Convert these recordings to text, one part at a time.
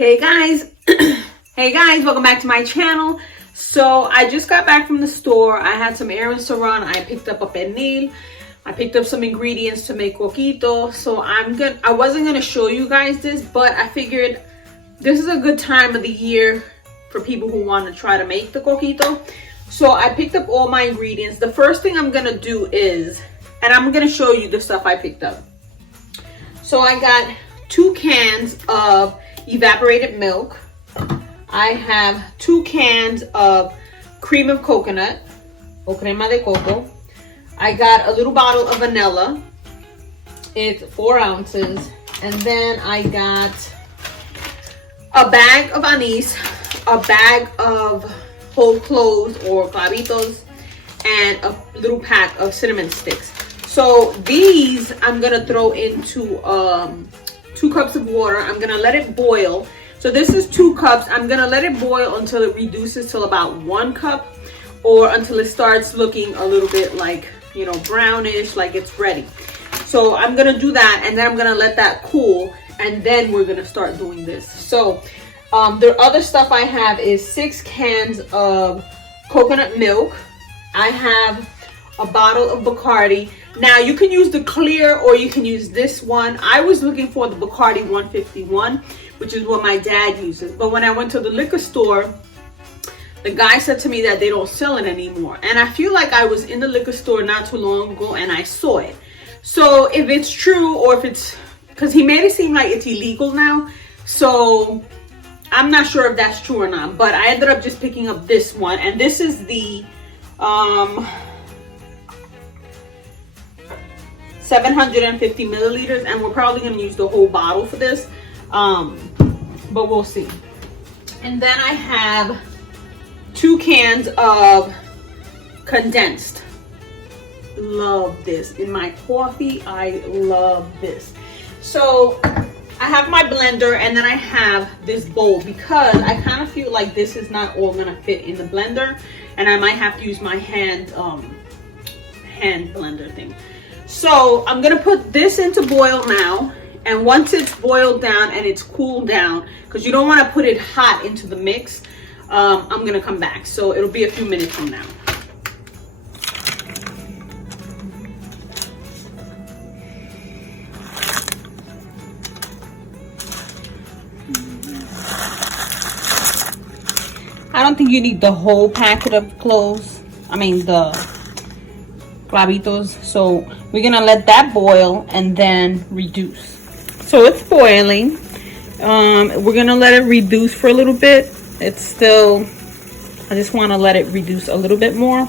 Hey guys, hey guys, welcome back to my channel. So I just got back from the store. I had some errands to run. I picked up a pernil. I picked up some ingredients to make coquito. So I wasn't gonna show you guys this, but I figured this is a good time of the year for people who want to try to make the coquito. So I picked up all my ingredients. The first thing I'm gonna do is, and I'm gonna show you the stuff I picked up. So I got 2 cans of evaporated milk. I have 2 cans of cream of coconut, o crema de coco. I got a little bottle of vanilla. It's 4 ounces. And then I got a bag of anise, a bag of whole cloves or clavitos, and a little pack of cinnamon sticks. So these I'm gonna throw into 2 cups of water. I'm gonna let it boil. So this is 2 cups. I'm gonna let it boil until it reduces to about 1 cup, or until it starts looking a little bit like, you know, brownish, like it's ready. So I'm gonna do that, and then I'm gonna let that cool, and then we're gonna start doing this. So the other stuff I have is 6 cans of coconut milk. I have a bottle of Bacardi. Now you can use the clear or you can use this one. I was looking for the Bacardi 151, which is what my dad uses. But when I went to the liquor store, the guy said to me that they don't sell it anymore. And I feel like I was in the liquor store not too long ago and I saw it. So if it's true, or if it's, because he made it seem like it's illegal now. So I'm not sure if that's true or not. But I ended up just picking up this one. And this is the 750 milliliters, and we're probably going to use the whole bottle for this, but we'll see. And then I have 2 cans of condensed. Love this in my coffee. I love this. So I have my blender, and then I have this bowl because I kind of feel like this is not all gonna fit in the blender, and I might have to use my hand blender thing. So I'm gonna put this into boil now, and once it's boiled down and it's cooled down, because you don't want to put it hot into the mix, I'm gonna come back. So it'll be a few minutes from now. I don't think you need the whole packet of cloves. I mean the clavitos. So we're gonna let that boil and then reduce. So it's boiling. We're gonna let it reduce for a little bit. It's still, I just want to let it reduce a little bit more.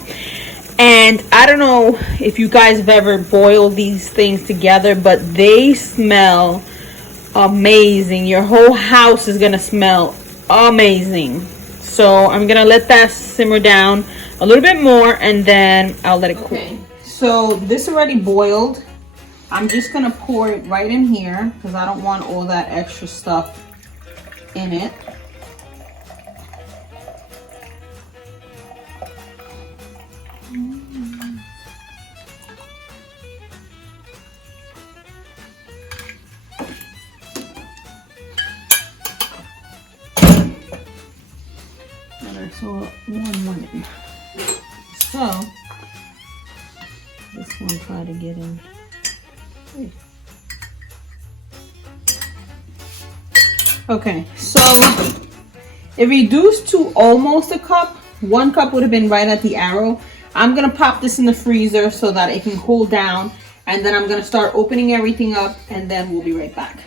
And I don't know if you guys have ever boiled these things together, but they smell amazing. Your whole house is gonna smell amazing. So I'm gonna let that simmer down a little bit more, and then I'll let it cool. Okay. So this already boiled. I'm just gonna pour it right in here because I don't want all that extra stuff in it. So 1 minute. So this one try to get in. Okay, so it reduced to almost a cup. 1 cup would have been right at the arrow. I'm gonna pop this in the freezer so that it can cool down, and then I'm gonna start opening everything up, and then we'll be right back.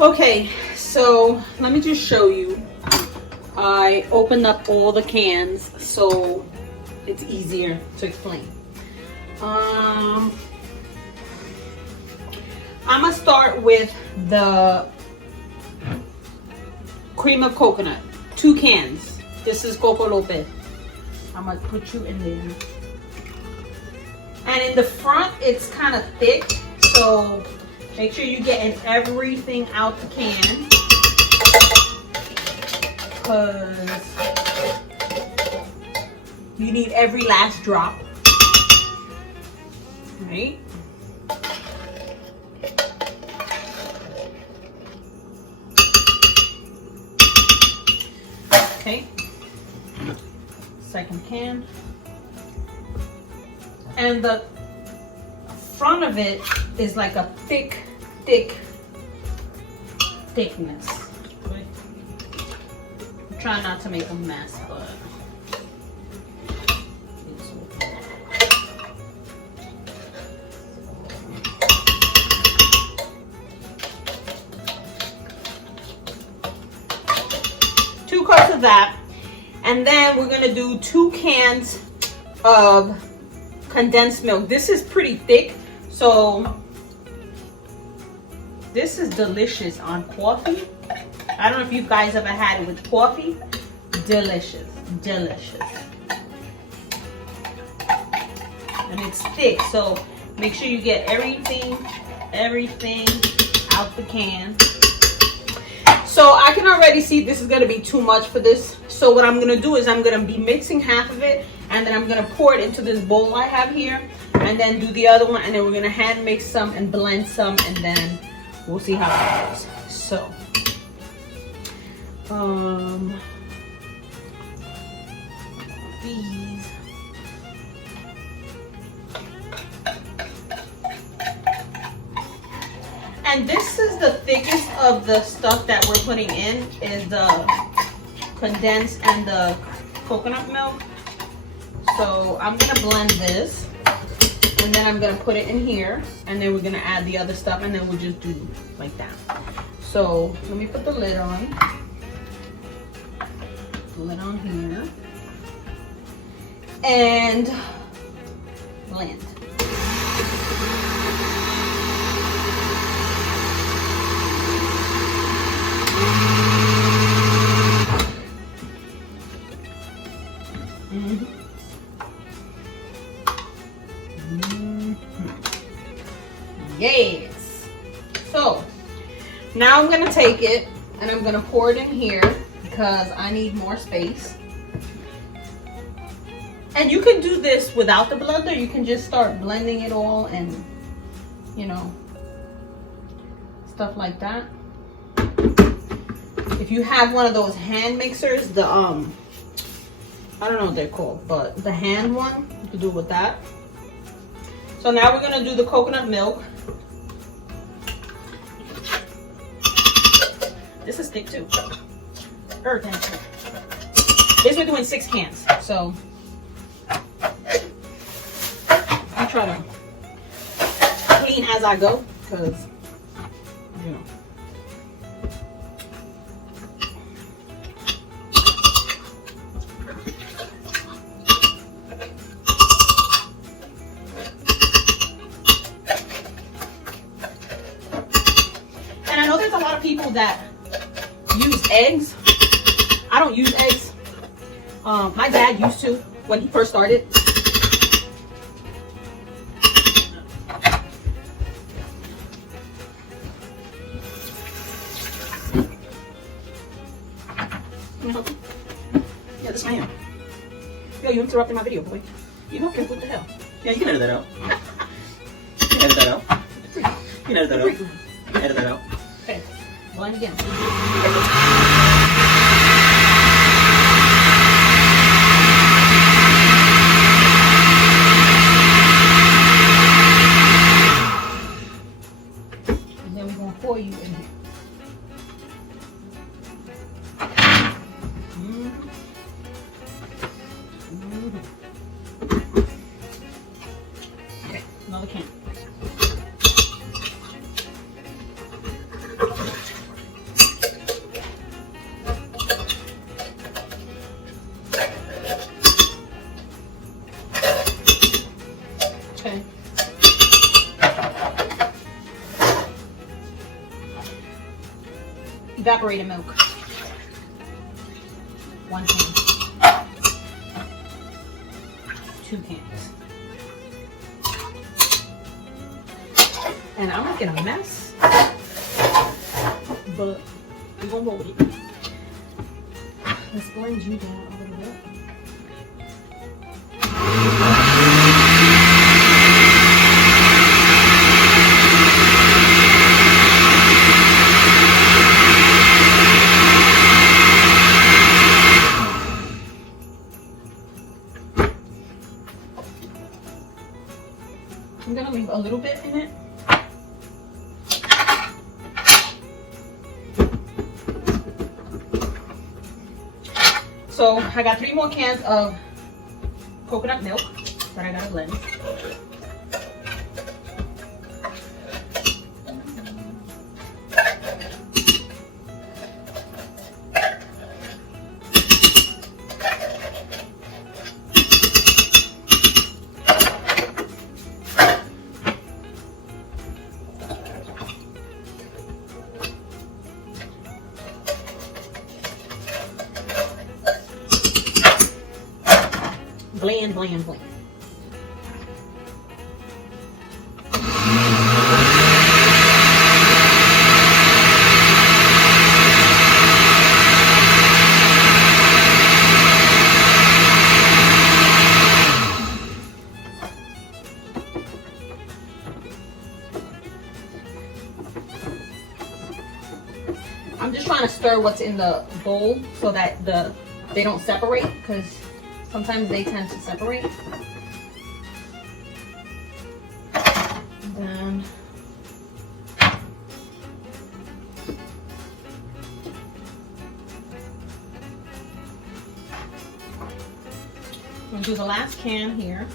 Okay, so let me just show you. I opened up all the cans so it's easier to explain. I'm gonna start with the cream of coconut. 2 cans. This is Coco Lopez. I'm gonna put you in there. And in the front, it's kind of thick, so make sure you're getting everything out the can, because you need every last drop. Right? Okay. Second can. And the front of it is like a thickness. I'm trying not to make a mess, but of that, and then we're gonna do 2 cans of condensed milk. This is pretty thick, so this is delicious on coffee. I don't know if you guys ever had it with coffee. Delicious, delicious. And it's thick, so make sure you get everything out the can. So I can already see this is gonna be too much for this. So what I'm gonna do is I'm gonna be mixing half of it, and then I'm gonna pour it into this bowl I have here, and then do the other one, and then we're gonna hand mix some and blend some, and then we'll see how it goes. So, these. And this is the thickest of the stuff that we're putting in, is the condensed and the coconut milk. So I'm gonna blend this, and then I'm gonna put it in here, and then we're gonna add the other stuff, and then we'll just do like that. So let me put the lid on. The lid on here. And blend. Yes. So now I'm gonna take it and I'm gonna pour it in here because I need more space. And you can do this without the blender. You can just start blending it all, and you know, stuff like that. If you have one of those hand mixers, the I don't know what they're called, but the hand one, you can do with that. So now we're gonna do the coconut milk. This is thick too. This we're doing 6 cans, so I try to clean as I go, because you know. And I know there's a lot of people that use eggs. I don't use eggs. My dad used to when he first started. Can I help you? Yeah, this is my hand. Yo, you interrupted my video, boy. You know, what the hell? Yeah, you can edit that out. You can edit that out. You can edit that out. You can edit that out. Okay, blend again. And then we're going to pour you in here. Okay, another can. Okay. Evaporated milk. 1 can. 2 cans. And I'm making a mess, but we're gonna roll with it. Let's blend you down a little bit. a little bit in it. So I got 3 more cans of coconut milk that I gotta blend. Blend, blend, blend. I'm just trying to stir what's in the bowl so that they don't separate, because sometimes they tend to separate. And then we'll do the last can here.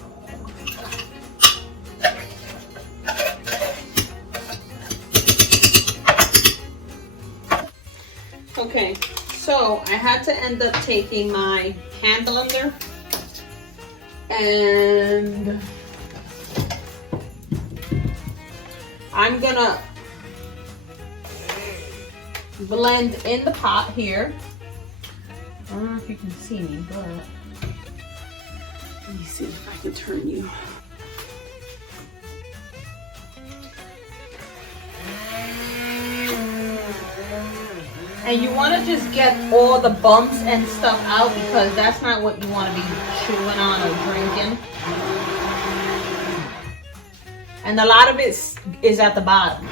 Okay, so I had to end up taking my hand blender and I'm gonna blend in the pot here. I don't know if you can see me, but let me see if I can turn you. And you want to just get all the bumps and stuff out, because that's not what you want to be chewing on or drinking. And a lot of it is at the bottom.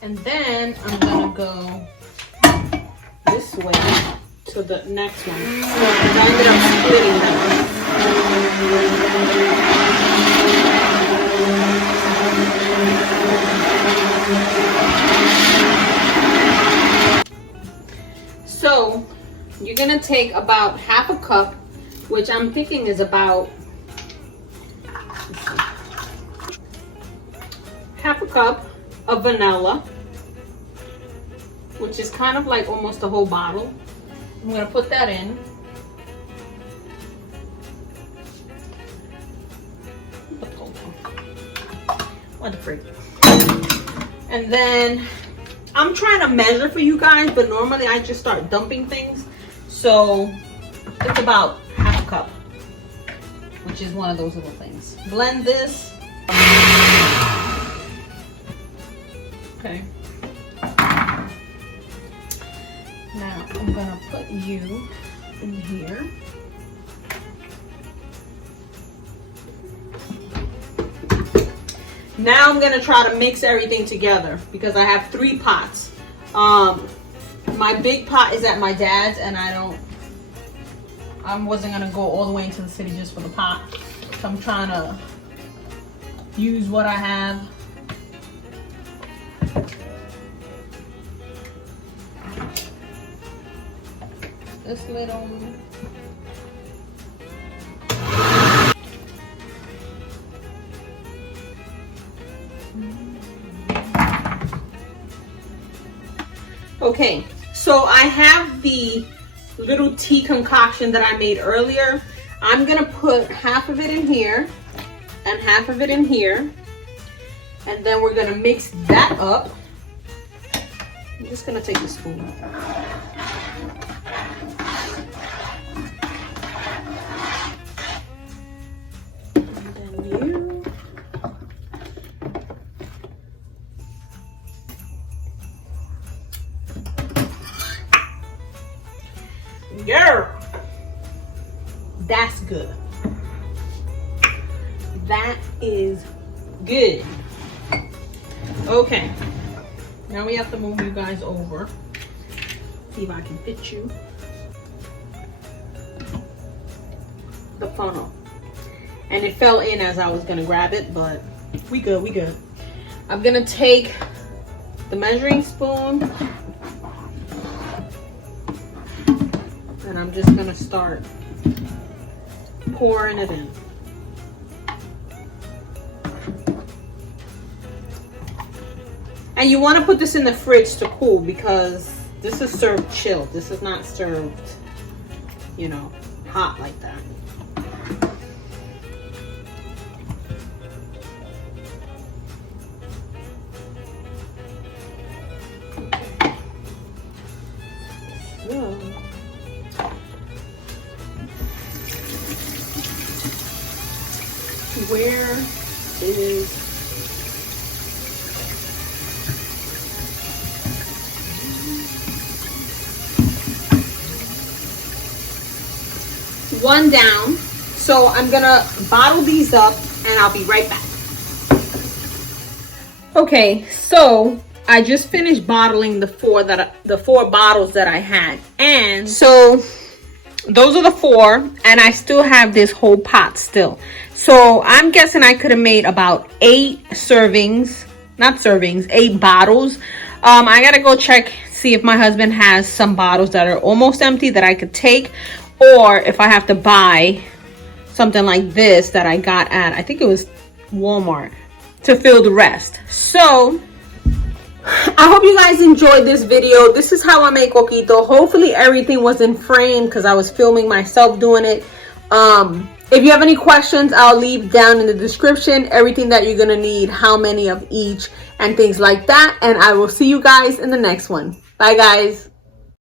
And then I'm gonna go this way to the next one. I ended up splitting them. So you're gonna take about half a cup, which I'm thinking is about half a cup of vanilla, which is kind of like almost a whole bottle. I'm gonna put that in. What the freak? And then I'm trying to measure for you guys, but normally I just start dumping things. So it's about half a cup, which is one of those little things. Blend this. Okay. Now I'm gonna put you in here. Now I'm gonna try to mix everything together because I have 3 pots. My big pot is at my dad's, and I wasn't gonna go all the way into the city just for the pot. So I'm trying to use what I have. This little okay, so I have the little tea concoction that I made earlier. I'm gonna put half of it in here and half of it in here, and then we're gonna mix that up. I'm just gonna take the spoon. Girl. that is good. Okay, now we have to move you guys over. See if I can fit you. The funnel. And it fell in as I was gonna grab it, but we good, we good. I'm gonna take the measuring spoon and I'm just gonna start pouring it in. And you want to put this in the fridge to cool because this is served chilled. This is not served, you know, hot like that. Where is one down? So I'm gonna bottle these up and I'll be right back. Okay, so I just finished bottling the four bottles that I had, and so those are the 4, and I still have this whole pot still. So I'm guessing I could have made about 8 servings, not servings, 8 bottles. I gotta go check, see if my husband has some bottles that are almost empty that I could take, or if I have to buy something like this that I got at, I think it was Walmart, to fill the rest. So I hope you guys enjoyed this video. This is how I make coquito. Hopefully everything was in frame because I was filming myself doing it. If you have any questions, I'll leave down in the description everything that you're gonna need, how many of each and things like that. And I will see you guys in the next one. Bye guys.